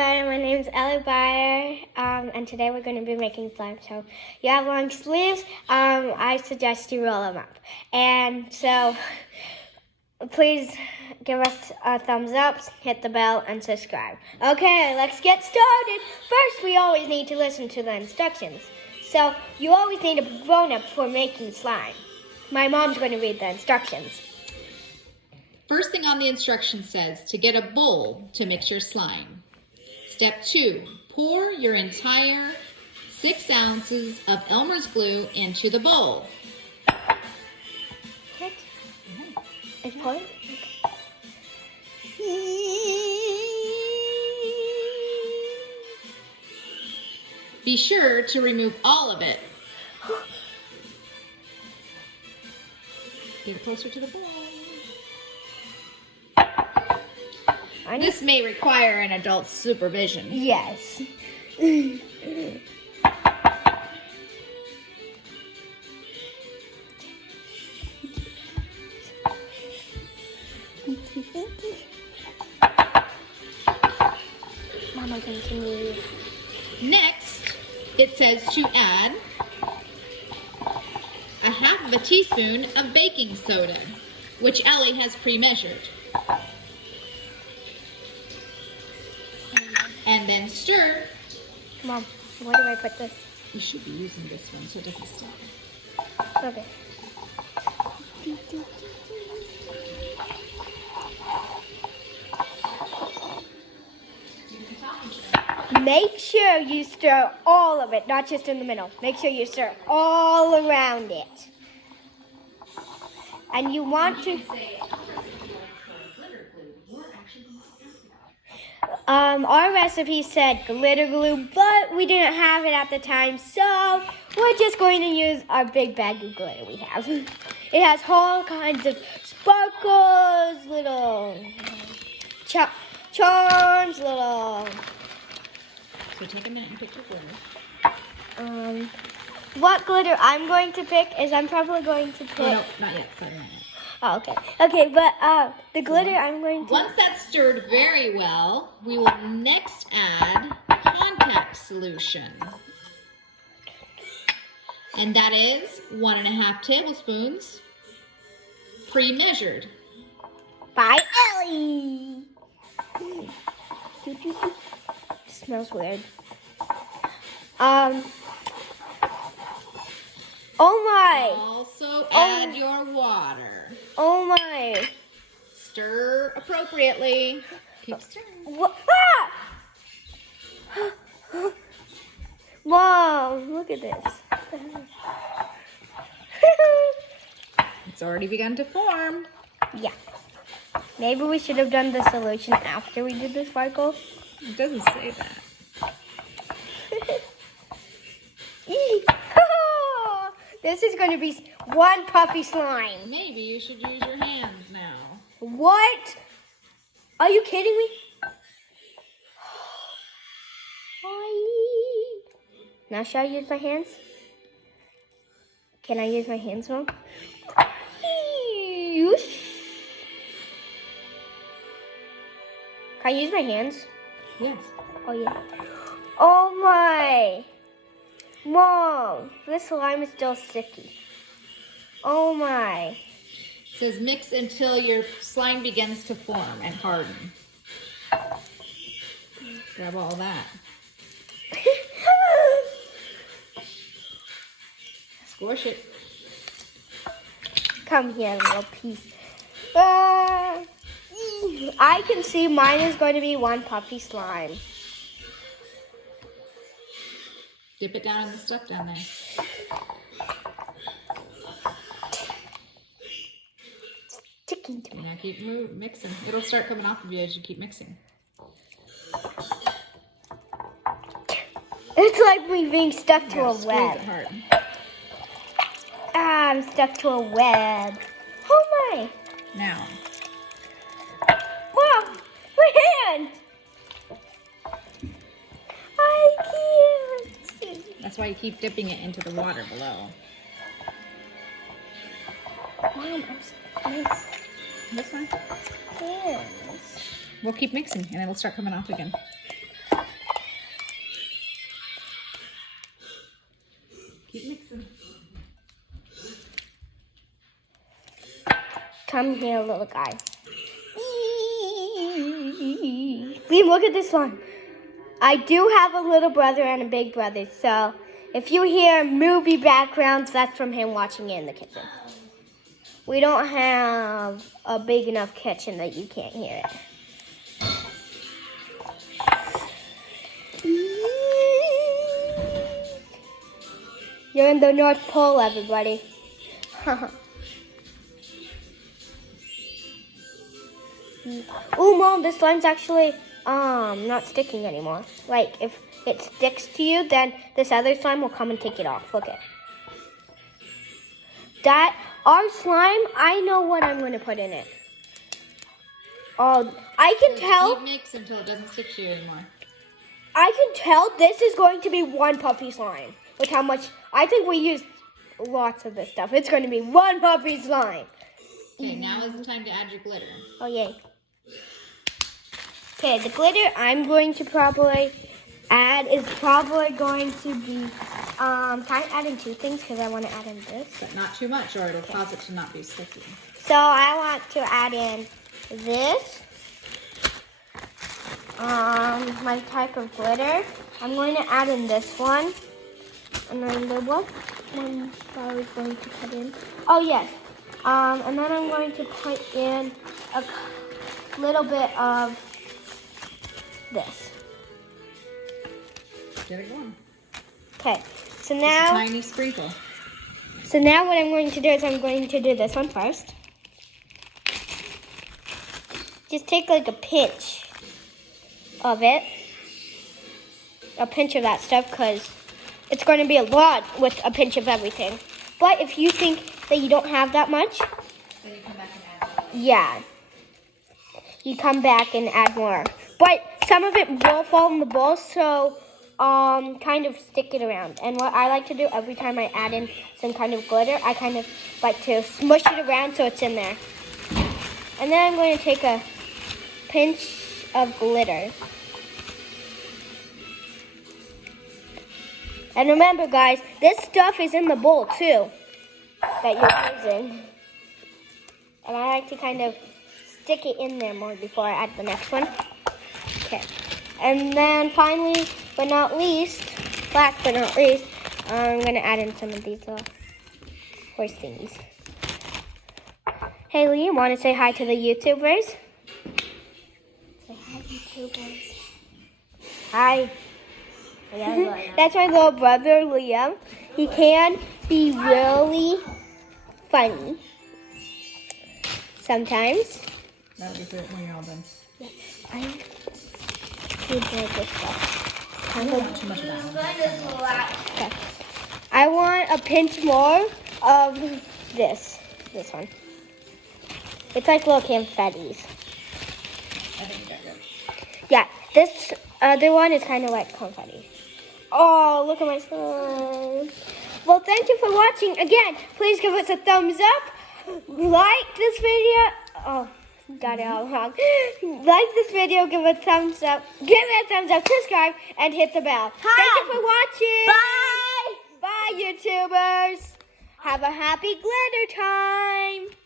everybody, my name is Ellianna, and today we're going to be making slime. So you have long sleeves, I suggest you roll them up. And so please give us a thumbs up, hit the bell, and subscribe. Okay, let's get started. First, we always need to listen to the instructions. So you always need a grown-up for making slime. My mom's going to read the instructions. First thing on the instruction says to get a bowl to mix your slime. Step 2, pour your entire 6 ounces of Elmer's glue into the bowl. Okay. It's pouring? Be sure to remove all of it. Get it closer to the bowl. This may require an adult's supervision. Yes. Mama, continue. Next, it says to add a 1/2 teaspoon of baking soda, which Ellie has pre-measured. And then stir. Mom, where do I put this? You should be using this one so it doesn't stop. Okay. Make sure you stir all of it, not just in the middle. Make sure you stir all around it. And you want to... Our recipe said glitter glue, but we didn't have it at the time, so we're just going to use our big bag of glitter we have. It has all kinds of sparkles, little charms, little... So take a minute and pick your glitter. What glitter I'm going to pick is I'm probably going to pick... Oh, no, not yet. Sorry, not yet. Oh, okay. Okay, but the glitter I'm going to... Once that's stirred very well, we will next add contact solution. And that is 1.5 tablespoons pre-measured. By Ellie. Smells weird. Oh my. Also add your water. Oh my. Stir appropriately. Keep stirring. What? Ah! Mom, look at this. It's already begun to form. Yeah. Maybe we should have done the solution after we did the sparkle. It doesn't say that. This is going to be one puffy slime. Maybe you should use your hands now. What? Are you kidding me? Now shall I use my hands? Can I use my hands, Mom? Can I use my hands? Yes. Oh, yeah. Oh, my. Mom, this slime is still sticky. Oh, my. It says mix until your slime begins to form and harden. Grab all that. Squish it. Come here, little piece. I can see mine is going to be one puffy slime. Dip it down in the stuff down there. Sticking to me. Now keep mixing. It'll start coming off of you as you keep mixing. It's like me being stuck to a Squeeze web. it hard. Ah, I'm stuck to a web. Oh my! Now. Mom, my hand! I can't. That's why you keep dipping it into the water below. Mom, I'm so This one? hands. We'll keep mixing and it'll start coming off again. Come here, little guy. Liam, look at this one. I do have a little brother and a big brother, so if you hear movie backgrounds, that's from him watching it in the kitchen. We don't have a big enough kitchen that you can't hear it. You're in the North Pole, everybody. Oh, Mom, this slime's actually not sticking anymore. Like, if it sticks to you, then this other slime will come and take it off. Look at that. Our slime, I know what I'm going to put in it. Oh, I can tell. Keep mix until it doesn't stick to you anymore. I can tell this is going to be one puppy slime. Look how much. I think we used lots of this stuff. It's going to be one puppy slime. Okay, now is the time to add your glitter. Oh, yay. Okay, the glitter I'm going to probably add is probably going to be kind of adding two things because I want to add in this. But not too much or it'll cause it to not be sticky. So I want to add in this. My type of glitter. I'm going to add in this one. And then the what one I was going to put in? Oh, yes. And then I'm going to put in a little bit of this. Get it going. Okay, so Just now, a tiny sprinkle. so now what I'm going to do is I'm going to do this one first. Just take like a pinch of it. A pinch of that stuff because it's going to be a lot with a pinch of everything. But if you think that you don't have that much, Then you come back and add it. yeah, you come back and add more. But some of it will fall in the bowl, so kind of stick it around. And what I like to do every time I add in some kind of glitter, I kind of like to smush it around so it's in there. And then I'm going to take a pinch of glitter. And remember, guys, this stuff is in the bowl too that you're using. And I like to kind of stick it in there more before I add the next one. Okay. And then finally, but not least, last but not least, I'm going to add in some of these horse thingies. Hey, Lee, you want to say hi to the YouTubers? Say hi, YouTubers. Hi. That's my little brother, Liam. He can be really funny sometimes. That'll be good when you're all done. I'm too big with stuff. I don't want too much of that one. Okay. I want a pinch more of this one. It's like little confettis. I think you got good. Yeah, this other one is kind of like confetti. Oh, look at my slime. Well, thank you for watching. Again, please give us a thumbs up. Like this video. Oh, got it all wrong. Like this video, give it a thumbs up. Give it a thumbs up, subscribe, and hit the bell. Thank you for watching. Bye. Bye, YouTubers. Have a happy glitter time.